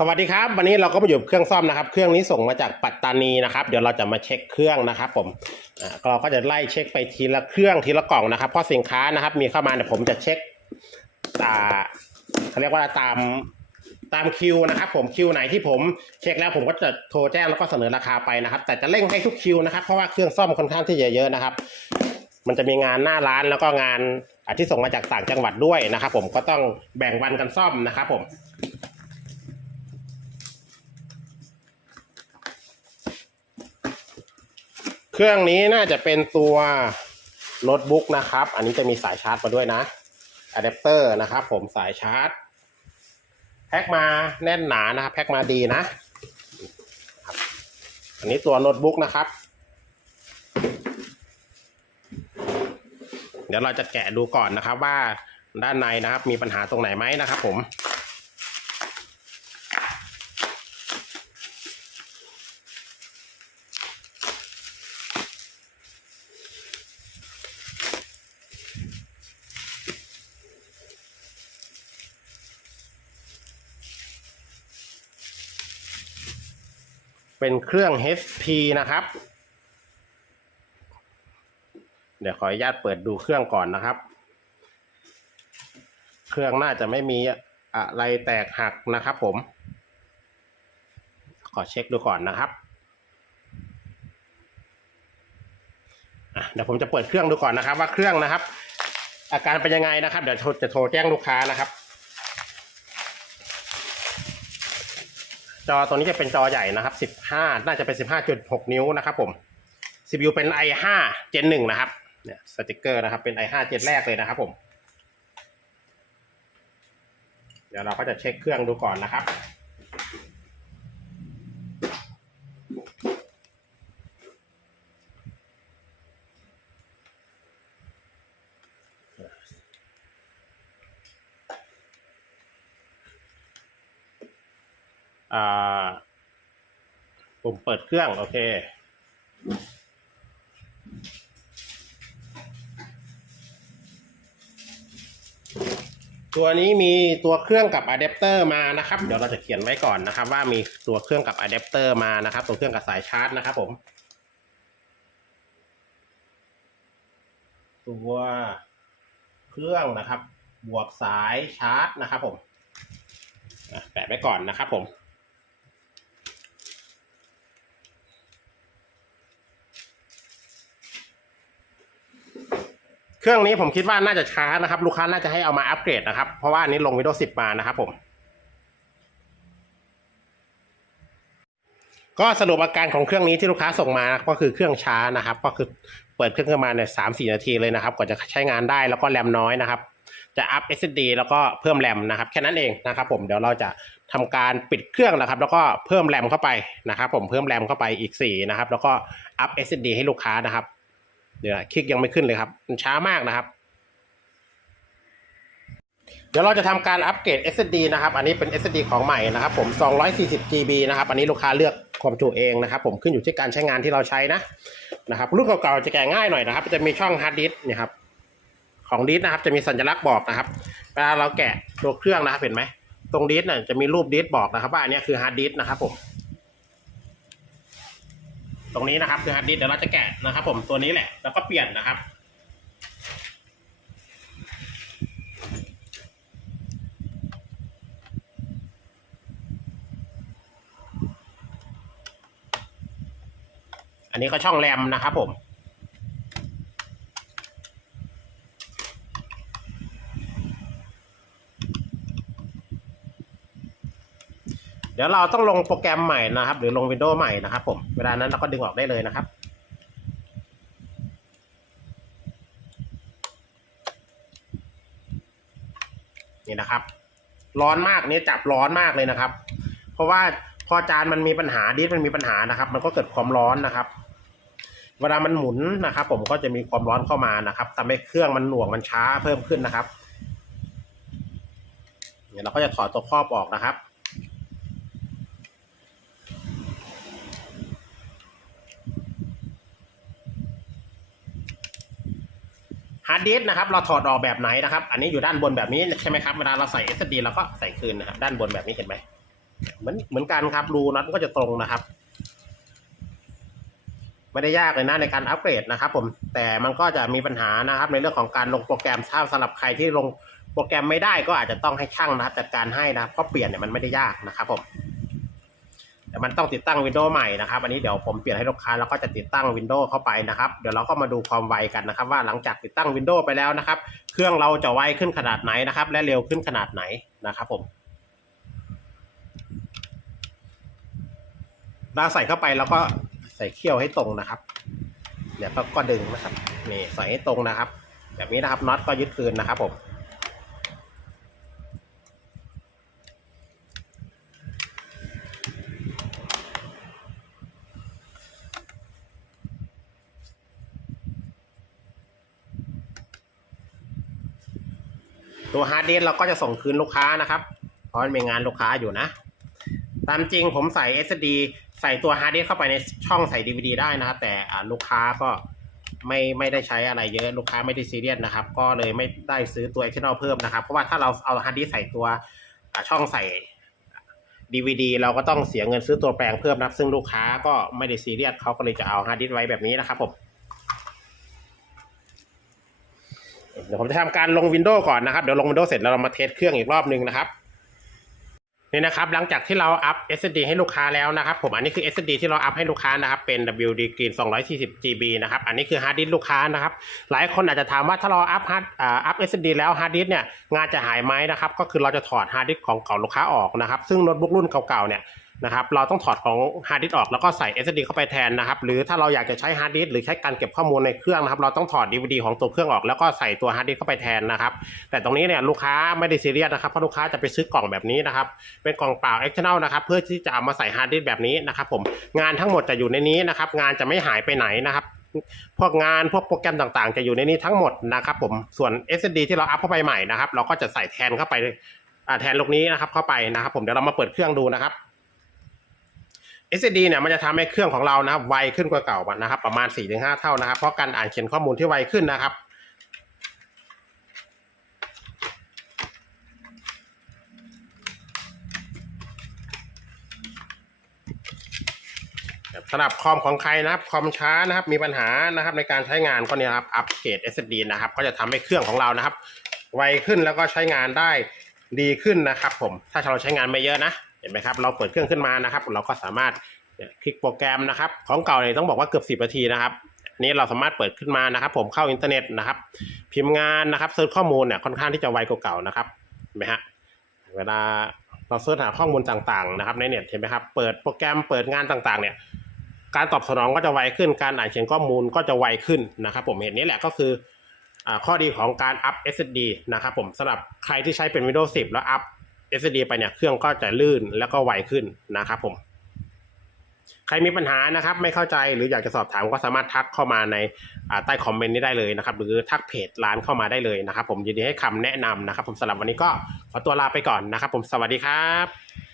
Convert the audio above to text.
สวัสดีครับวันนี้เราก็มาอยู่เครื่องซ่อมนะครับ เครื่องนี้ส่งมาจากปัตตานีนะครับ เดี๋ยวเราจะมาเช็คเครื่องนะครับ ผมเราก็จะไล่เช็คไปทีละเครื่องทีละกล่องนะครับเพราะสินค้านะครับ มีเข้ามาเนี่ยวผมจะเช็คอ่าเขาเรียกว่าตามตามคิวนะครับ ผมคิวไหนที่ผมเช็คแล้วผมก็จะโทรแจ้งแล้วก็เสนอราคาไปนะครับ แต่จะเร่งให้ทุกคิวนะครับเพราะว่าเครื่องซ่อมค่อนข้างที่จะเยอะนะครับ มันจะมีงานหน้าร้านแล้วก็งานที่ส่งมาจากต่างจังหวัดด้วยนะครับ ผมก็ต้องแบ่งวันกันซ่อมนะครับ ผม เครื่องนี้น่าจะเป็นตัวโน้ตบุ๊กนะครับ อันนี้จะมีสายชาร์จมาด้วยนะอะแดปเตอร์นะครับ ผมสายชาร์จ แพ็คมาแน่นหนานะครับแพ็คมาดีนะ อันนี้ตัวโน้ตบุ๊กนะครับ เดี๋ยวเราจะแกะดูก่อนนะครับว่าด้านในนะครับ มีปัญหาตรงไหนไหมนะครับ ผม เป็นเครื่อง HP นะครับ เดี๋ยวขออนุญาตเปิดดูเครื่องก่อนนะครับ เครื่องน่าจะไม่มีอะไรแตกหักนะครับผม ขอเช็คดูก่อนนะครับเดี๋ยวผมจะเปิดเครื่องดูก่อนนะครับ ว่าเครื่องนะครับ อาการเป็นยังไงนะครับ เดี๋ยวจะโทรแจ้งลูกค้านะครับ จอตัวนี้จะเป็นจอใหญ่นะครับ 15 น่าจะเป็น 15.6 นิ้วนะครับผม CPU เป็น i5 Gen 1นะครับ เนี่ยสติกเกอร์นะครับ เป็น i5 Gen แรกเลยนะครับผม เดี๋ยวเราก็จะเช็คเครื่องดูก่อนนะครับ ปุ่มเปิดเครื่อง โอเค ตัวนี้มีตัวเครื่องกับอะแดปเตอร์มานะครับ เดี๋ยวเราจะเขียนไว้ก่อนนะครับ ว่ามีตัวเครื่องกับอะแดปเตอร์มานะครับ ตัวเครื่องกับสายชาร์จนะครับผมตัวเครื่องนะครับ บวกสายชาร์จนะครับผมแปะไว้ก่อนนะครับผม เครื่องนี้ผมคิดว่าน่าจะช้านะครับ ลูกค้าน่าจะให้เอามาอัปเกรดนะครับ เพราะว่าอันนี้ลง Windows 10 มานะครับผมก็สรุปอาการของเครื่องนี้ที่ลูกค้าส่งมาก็คือเครื่องช้านะครับ ก็คือเปิดเครื่องขึ้นมาเนี่ยสามสี่นาทีเลยนะครับกว่าจะใช้งานได้แล้วก็แรมน้อยนะครับ จะอัพ SSD แล้วก็เพิ่มแรมนะครับแค่นั้นเองนะครับผมเดี๋ยวเราจะทำการปิดเครื่องนะครับ แล้วก็เพิ่มแรมเข้าไปนะครับ ผมเพิ่มแรมเข้าไปอีก4นะครับแล้วก็อัพ SSD ให้ลูกค้านะครับ เดี๋ยวคลิกยังไม่ขึ้นเลยครับ มันช้ามากนะครับ เดี๋ยวเราจะทำการอัปเกรด SSD นะครับ อันนี้เป็น SSD ของใหม่นะครับ ผม 240 GB นะครับ อันนี้ลูกค้าเลือกความจุเองนะครับ ผมขึ้นอยู่ที่การใช้งานที่เราใช้นะนะครับรุ่นเก่าๆจะแกะง่ายหน่อยนะครับ จะมีช่องฮาร์ดดิสก์นี่ครับของดิสก์นะครับจะมีสัญลักษณ์บอกนะครับเวลาเราแกะตัวเครื่องนะครับเห็นไหมตรงดิสก์น่ะจะมีรูปดิสก์บอกนะครับว่าอันนี้คือฮาร์ดดิสก์นะครับผม ตรงนี้นะครับคือฮาร์ดดิสเดี๋ยวเราจะแกะนะครับ ผมตัวนี้แหละ แล้วก็เปลี่ยนนะครับ อันนี้ก็ช่องแรมนะครับผม เดี๋ยวเราต้องลงโปรแกรมใหม่นะครับ หรือลงวินโดว์ใหม่นะครับผมเวลานั้นเราก็ดึงออกได้เลยนะครับนี่นะครับ ร้อนมากนี่จับร้อนมากเลยนะครับ เพราะว่าพอจานมันมีปัญหาดิสมันมีปัญหานะครับ มันก็เกิดความร้อนนะครับ เวลามันหมุนนะครับ ผมก็จะมีความร้อนเข้ามานะครับทำให้เครื่องมันหน่วงมันช้าเพิ่มขึ้นนะครับเดี๋ยวเราก็จะถอดตัวครอบออกนะครับ ฮาร์ดดิสก์นะครับเราถอดออกแบบไหนนะครับ อันนี้อยู่ด้านบนแบบนี้ใช่ไหมครับเวลาเราใส่ SSD เราก็ใส่คืนนะครับด้านบนแบบนี้เห็นไหมเหมือนเหมือนกันครับรูน็อตก็จะตรงนะครับ ไม่ได้ยากเลยนะในการอัปเกรดนะครับ ผมแต่มันก็จะมีปัญหานะครับ ในเรื่องของการลงโปรแกรมถ้าสำหรับใครที่ลงโปรแกรมไม่ได้ก็อาจจะต้องให้ช่างนะครับจัดการให้นะเพราะเปลี่ยนเนี่ยมันไม่ได้ยากนะครับผม แต่มันต้องติดตั้งวินโดว์ใหม่นะครับอันนี้เดี๋ยวผมเปลี่ยนให้ลูกค้าแล้วก็จะติดตั้งวินโดว์เข้าไปนะครับเดี๋ยวเราก็มาดูความไวกันนะครับ ว่าหลังจากติดตั้งวินโดว์ไปแล้วนะครับ เครื่องเราจะไวขึ้นขนาดไหนนะครับ และเร็วขึ้นขนาดไหนนะครับผมเราใส่เข้าไปแล้วก็ใส่เขี้ยวให้ตรงนะครับเดี๋ยวก็ก็ดึงนะครับนี่ใส่ให้ตรงนะครับ แบบนี้นะครับน็อตก็ยึดคืนนะครับผม ตัวฮาร์ดดิสเราก็จะส่งคืนลูกค้านะครับ เพราะมันมีงานลูกค้าอยู่นะ ตามจริงผมใส่ SD ใส่ตัวฮาร์ดดิสเข้าไปในช่องใส่ DVD ได้นะครับ แต่ลูกค้าก็ไม่ไม่ได้ใช้อะไรเยอะลูกค้าไม่ได้ซีเรียสนะครับ ก็เลยไม่ได้ซื้อตัว external เพิ่มนะครับ เพราะว่าถ้าเราเอาฮาร์ดดิสใส่ตัวช่องใส่ DVD เราก็ต้องเสียเงินซื้อตัวแปลงเพิ่มนะครับ ซึ่งลูกค้าก็ไม่ได้ซีเรียสเขาก็เลยจะเอาฮาร์ดดิสไว้แบบนี้นะครับผม เดี๋ยวผมจะทำการลงวินโดว์ก่อนนะครับ เดี๋ยวลงวินโดว์เสร็จแล้วเรามาเทสเครื่องอีกรอบหนึ่งนะครับ นี่นะครับ หลังจากที่เราอัพ SSD ให้ลูกค้าแล้วนะครับผมอันนี้คือ SSD ที่เราอัพให้ลูกค้านะครับ เป็น WD Green 240 GB นะครับ อันนี้คือฮาร์ดดิสก์ลูกค้านะครับ หลายคนอาจจะถามว่าถ้าเราอัพฮาร์ดอัพ SSD แล้วฮาร์ดดิสก์เนี่ยงานจะหายไหมนะครับ ก็คือเราจะถอดฮาร์ดดิสก์ของเก่าลูกค้าออกนะครับ ซึ่งโน้ตบุ๊กรุ่นเก่าๆเนี่ย นะครับเราต้องถอดของฮาร์ดดิสก์ออกแล้วก็ใส่ SSD เข้าไปแทนนะครับหรือถ้าเราอยากจะใช้ฮาร์ดดิสก์หรือใช้การเก็บข้อมูลในเครื่องนะครับเราต้องถอด DVD ของตัวเครื่องออกแล้วก็ใส่ตัวฮาร์ดดิสก์เข้าไปแทนนะครับแต่ตรงนี้เนี่ยลูกค้าไม่ได้ซีเรียสนะครับเพราะลูกค้าจะไปซื้อกล่องแบบนี้นะครับเป็นกล่องเปล่า external นะครับเพื่อที่จะเอามาใส่ฮาร์ดดิสก์แบบนี้นะครับผมงานทั้งหมดจะอยู่ในนี้นะครับงานจะไม่หายไปไหนนะครับพวกงานพวกโปรแกรมต่างๆ จะอยู่ในนี้ทั้งหมดนะครับผมส่วน SSD ที่เราอัพเข้าไปใหม่นะครับเราก็จะใส่แทนเข้าไปแทนลูกนี้นะครับเข้าไปนะครับผมเดี๋ยวเรามาเปิดเครื่องดูนะครับ SSD เนี่ยมันจะทำให้เครื่องของเรานะครับไวขึ้นกว่าเก่านะครับ ประมาณ 4-5 เท่านะครับ เพราะการอ่านเขียนข้อมูลที่ไวขึ้นนะครับสำหรับคอมของใครนะครับคอมช้านะครับ มีปัญหานะครับ ในการใช้งานก็เนี่ยครับอัปเกรด SSD นะครับ ก็จะทำให้เครื่องของเรานะครับ ไวขึ้นแล้วก็ใช้งานได้ดีขึ้นนะครับ ผมถ้าเราใช้งานไม่เยอะนะ ห็นไหมครับ เราเปิดเครื่องขึ้นมานะครับ เราก็สามารถคลิกโปรแกรมนะครับ ของเก่าเนี่ยต้องบอกว่าเกือบ 10นาทีนะครับนี้เราสามารถเปิดขึ้นมานะครับ ผมเข้าอินเทอร์เน็ตนะครับ พิมพ์งานนะครับเซิร์ชข้อมูลเนี่ยค่อนข้างที่จะไวกว่าเก่านะครับเห็นไหมฮะเวลาเราเสิร์ชหาข้อมูลต่างๆนะครับในเน็ตเห็นไหมครับเปิดโปรแกรมเปิดงานต่างๆ เนี่ย การตอบสนองก็จะไวขึ้นการอ่านเขียนข้อมูลก็จะไวขึ้นนะครับ ผมเห็นนี้แหละก็คืออข้อดีของการอัพ SSD นะครับผมสำหรับใครที่ใช้เป็น Windows 10 แล้วอัพ SSD ไปเนี่ยเครื่องก็จะลื่นแล้วก็ไวขึ้นนะครับผม ใครมีปัญหานะครับ ไม่เข้าใจหรืออยากจะสอบถามก็สามารถทักเข้ามาในาใต้คอมเมนต์นี้ได้เลยนะครับ หรือทักเพจร้านเข้ามาได้เลยนะครับ ผมยินดีให้คำแนะนำนะครับ ผมสำหรับวันนี้ก็ขอตัวลาไปก่อนนะครับ ผมสวัสดีครับ